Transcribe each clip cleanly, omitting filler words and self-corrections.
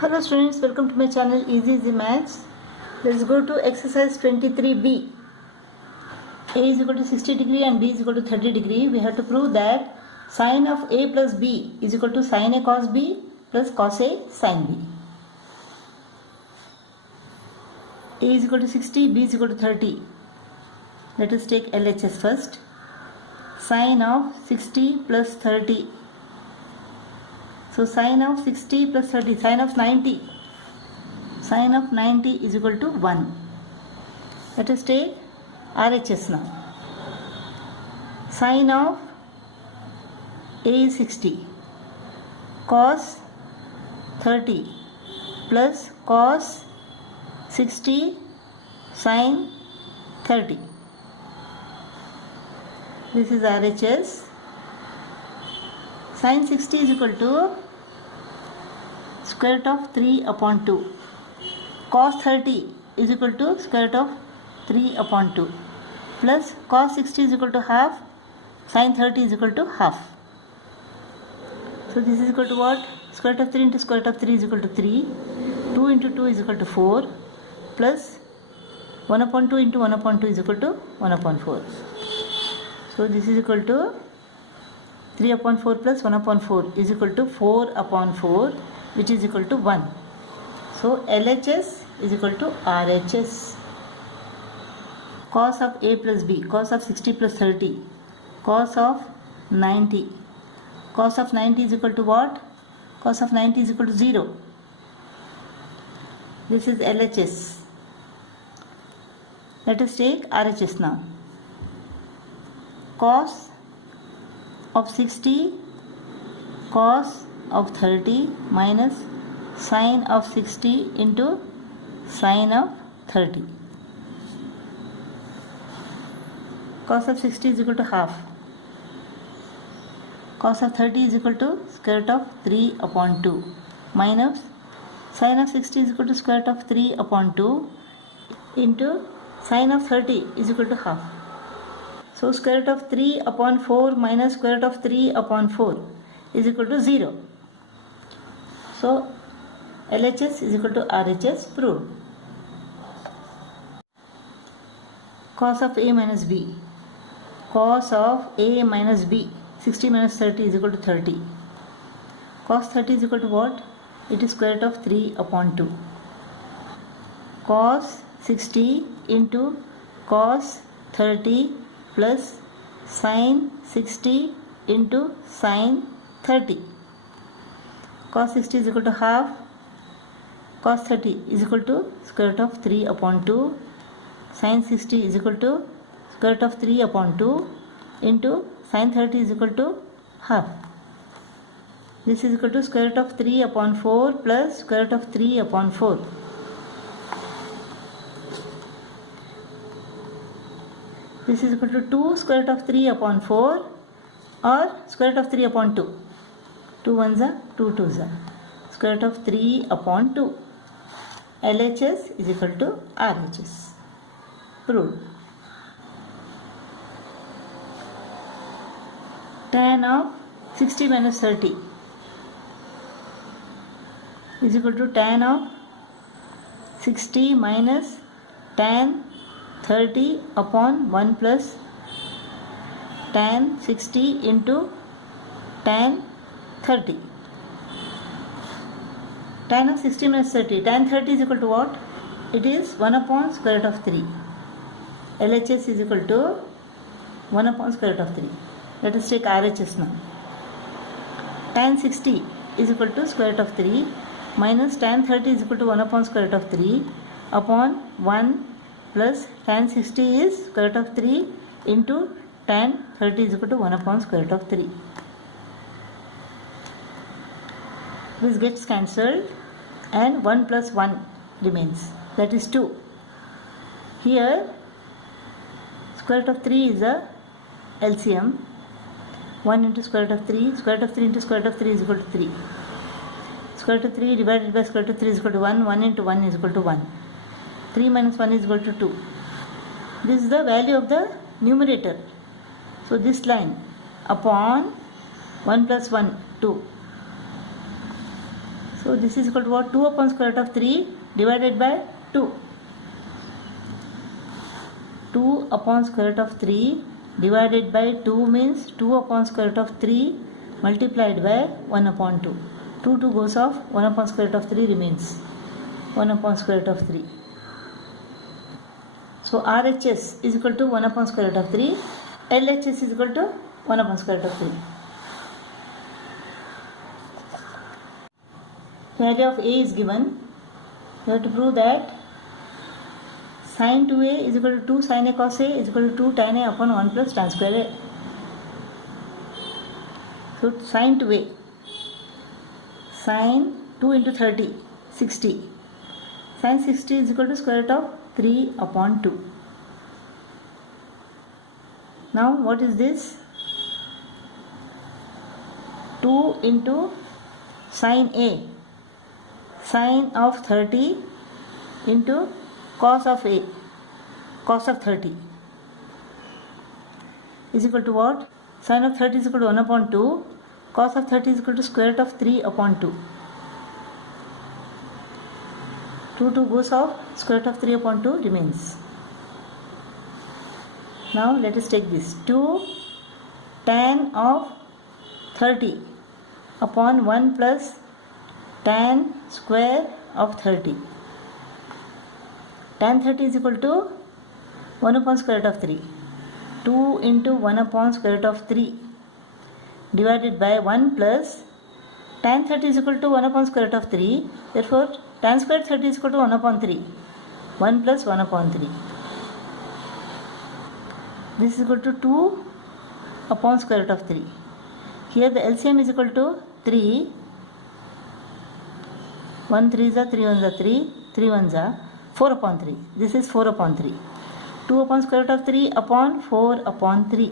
Hello students, welcome to my channel Easy Maths. Let's go to exercise 23b. A is equal to 60 degree and B is equal to 30 degree. We have to prove that sine of A plus B is equal to sine A cos B plus cos A sin B. A is equal to 60, B is equal to 30. Let us take LHS first. Sine of 60 plus 30. So sine of 60 plus 30, sine of 90. Sine of 90 is equal to 1. Let us take RHS now. Sine of A is 60. Cos 30 plus cos 60 sin 30. This is RHS. Sin 60 is equal to square root of 3 upon 2. Cos 30 is equal to square root of 3 upon 2. Plus cos 60 is equal to half. Sin 30 is equal to half. So this is equal to what? Square root of 3 into square root of 3 is equal to 3. 2 into 2 is equal to 4. Plus 1 upon 2 into 1 upon 2 is equal to 1 upon 4. So this is equal to 3 upon 4 plus 1 upon 4 is equal to 4 upon 4, which is equal to 1. So LHS is equal to RHS. Cos of A plus B, cos of 60 plus 30, cos of 90. Cos of 90 is equal to what? Cos of 90 is equal to 0. This is LHS. Let us take RHS now. Cos of 60 cos of 30 minus sine of 60 into sine of 30. Cos of 60 is equal to half. Cos of 30 is equal to square root of 3 upon 2 minus sine of 60 is equal to square root of 3 upon 2 into sine of 30 is equal to half. So square root of 3 upon 4 minus square root of 3 upon 4 is equal to 0. So LHS is equal to RHS proved. Cos of A minus B. Cos of A minus B. 60 minus 30 is equal to 30. Cos 30 is equal to what? It is square root of 3 upon 2. Cos 60 into cos 30 plus sin 60 into sin 30. Cos 60 is equal to half. Cos 30 is equal to square root of 3 upon 2. Sin 60 is equal to square root of 3 upon 2 into sin 30 is equal to half. This is equal to square root of 3 upon 4 plus square root of 3 upon 4. This is equal to 2 square root of 3 upon 4 or square root of 3 upon 2. 2 ones are 2 twos are. Square root of 3 upon 2. LHS is equal to RHS. Proved. Tan of 60 minus 30 is equal to tan of 60 minus tan 30 upon 1 plus tan 60 into tan 30. Tan of 60 minus 30. Tan 30 is equal to what? It is 1 upon square root of 3. LHS is equal to 1 upon square root of 3. Let us take RHS now. Tan 60 is equal to square root of 3 minus tan 30 is equal to 1 upon square root of 3 upon 1 plus tan 60 is square root of 3 into tan 30 is equal to 1 upon square root of 3. This gets cancelled and 1 plus 1 remains, that is 2. Here square root of 3 is a LCM. 1 into square root of 3, square root of 3 into square root of 3 is equal to 3. Square root of 3 divided by square root of 3 is equal to 1. 1 into 1 is equal to 1. 3 minus 1 is equal to 2. This is the value of the numerator. So this line upon 1 plus 1, 2. So this is equal to what? 2 upon square root of 3 divided by 2. 2 upon square root of 3 divided by 2 means 2 upon square root of 3 multiplied by 1 upon 2. 2 goes off, 1 upon square root of 3 remains. 1 upon square root of 3. So RHS is equal to 1 upon square root of 3. LHS is equal to 1 upon square root of 3. Value of A is given. You have to prove that sin 2A is equal to 2 sin A cos A is equal to 2 tan A upon 1 plus tan square A. So sin 2A, sin 2 into 30, 60. Sin 60 is equal to square root of 3 upon 2. Now what is this? 2 into sin A, sin of 30 into cos of A, cos of 30 is equal to what? Sin of 30 is equal to 1 upon 2, cos of 30 is equal to square root of 3 upon 2. 2 goes off, square root of 3 upon 2 remains. Now let us take this. 2 tan of 30 upon 1 plus tan square of 30. Tan 30 is equal to 1 upon square root of 3. 2 into 1 upon square root of 3 divided by 1 plus tan 30 is equal to 1 upon square root of 3. Therefore, tan square 30 is equal to 1 upon 3. 1 plus 1 upon 3. This is equal to 2 upon square root of 3. Here the LCM is equal to 3. 1 3 is 3 1 is 3. 3 1 is 4 upon 3. This is 4 upon 3. 2 upon square root of 3 upon 4 upon 3.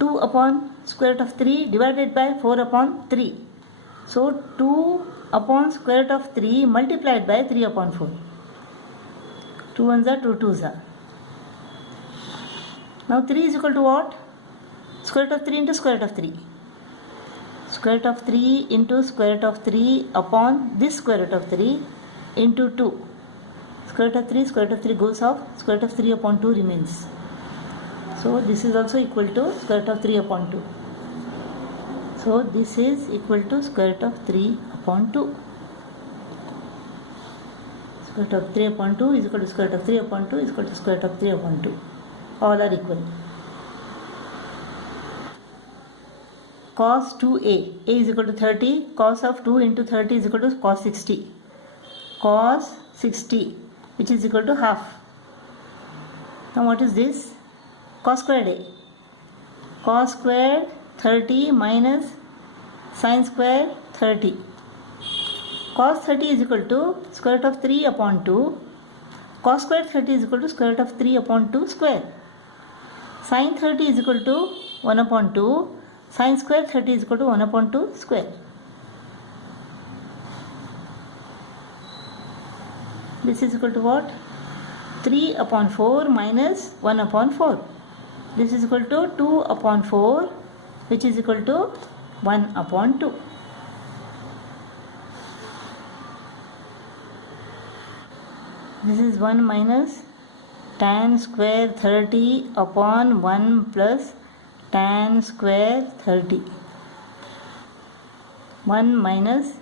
2 upon square root of 3 divided by 4 upon 3. So 2 upon square root of 3 multiplied by 3 upon 4. 2 1s are 2 2s are. Now 3 is equal to what? Square root of 3 into square root of 3. Square root of 3 into square root of 3 upon this square root of 3 into 2. Square root of 3 goes off, square root of 3 upon 2 remains. So this is also equal to square root of 3 upon 2. So this is equal to square root of 3 upon 2. Square root of 3 upon 2 is equal to square root of 3 upon 2 is equal to square root of 3 upon 2. All are equal. Cos 2A, A is equal to 30, cos of 2 into 30 is equal to cos 60. Cos 60, which is equal to half. Now what is this? Cos squared A. Cos squared 30 minus sin squared 30. Cos 30 is equal to square root of 3 upon 2. Cos squared 30 is equal to square root of 3 upon 2 square. Sin 30 is equal to 1 upon 2. Sin square 30 is equal to 1 upon 2 square. This is equal to what? 3 upon 4 minus 1 upon 4. This is equal to 2 upon 4, which is equal to 1 upon 2. This is 1 minus tan square 30 upon 1 plus tan square 30. 1 minus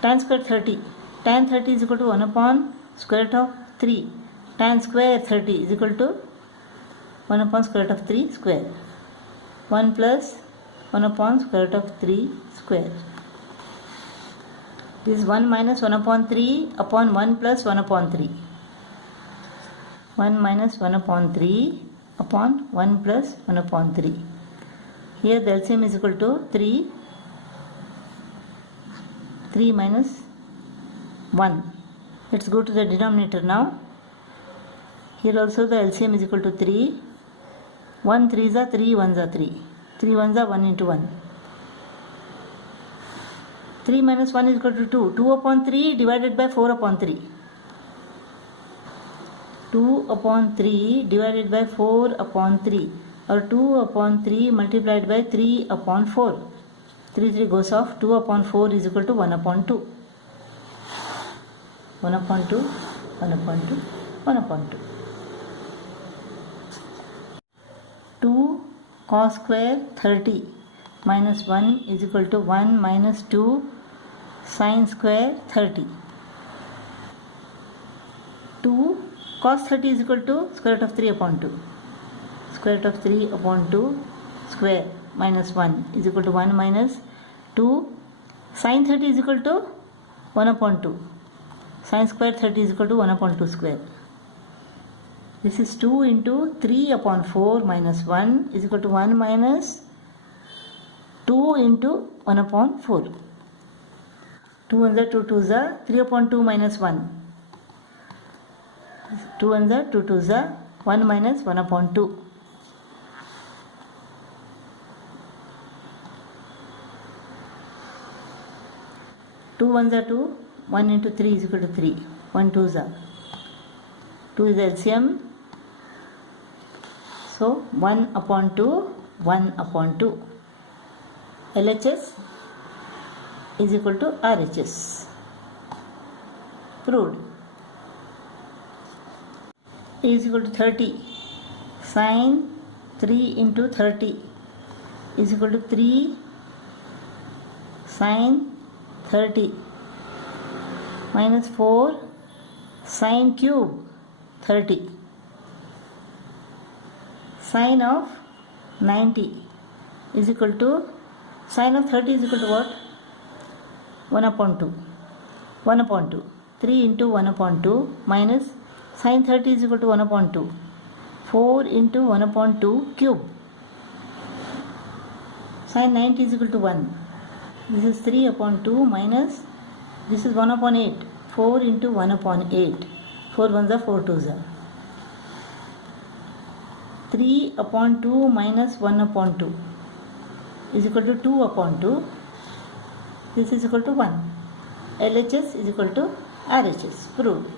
tan square 30. Tan 30 is equal to 1 upon square root of 3. Tan square 30 is equal to 1 upon square root of 3 square. 1 plus 1 upon square root of 3 square. This is 1 minus 1 upon 3 upon 1 plus 1 upon 3. 1 minus 1 upon 3 upon 1 plus 1 upon 3. Here the LCM is equal to 3. 3 minus 1. Let's go to the denominator now. Here also the LCM is equal to 3. 1 3s are 3, 1s are 3. 3 1s are 1 into 1. 3 minus 1 is equal to 2. 2 upon 3 divided by 4 upon 3. 2 upon 3 divided by 4 upon 3, or 2 upon 3 multiplied by 3 upon 4. 3 goes off. 2 upon 4 is equal to 1 upon 2. 1 upon 2, 1 upon 2, 1 upon 2. 2 cos square 30 minus 1 is equal to 1 minus 2 sin square 30. 2 cos 30 is equal to square root of 3 upon 2. Square root of 3 upon 2 square minus 1 is equal to 1 minus 2 sin 30 is equal to 1 upon 2. Sin square 30 is equal to 1 upon 2 square. This is 2 into 3 upon 4 minus 1 is equal to 1 minus 2 into 1 upon 4. 2 1s are 2 2s are 3 upon 2 minus 1. 2 1s are 2 2s are 1 minus 1 upon 2. Two 1s are 2. 1 into 3 is equal to 3. 1 2s are 2 is LCM. So 1 upon 2, 1 upon 2. LHS is equal to RHS. Proved. A is equal to 30. Sin 3 into 30 is equal to 3 sin 30 minus 4 sin cube 30. Sin of 90 is equal to, sin of 30 is equal to what? 1 upon 2. 1 upon 2. 3 into 1 upon 2 minus sin 30 is equal to 1 upon 2. 4 into 1 upon 2 cube. Sin 90 is equal to 1. This is 3 upon 2 minus, this is 1 upon 8. 4 into 1 upon 8. 4 1s are 4 2s are. 3 upon 2 minus 1 upon 2 is equal to 2 upon 2. This is equal to 1. LHS is equal to RHS. Proved.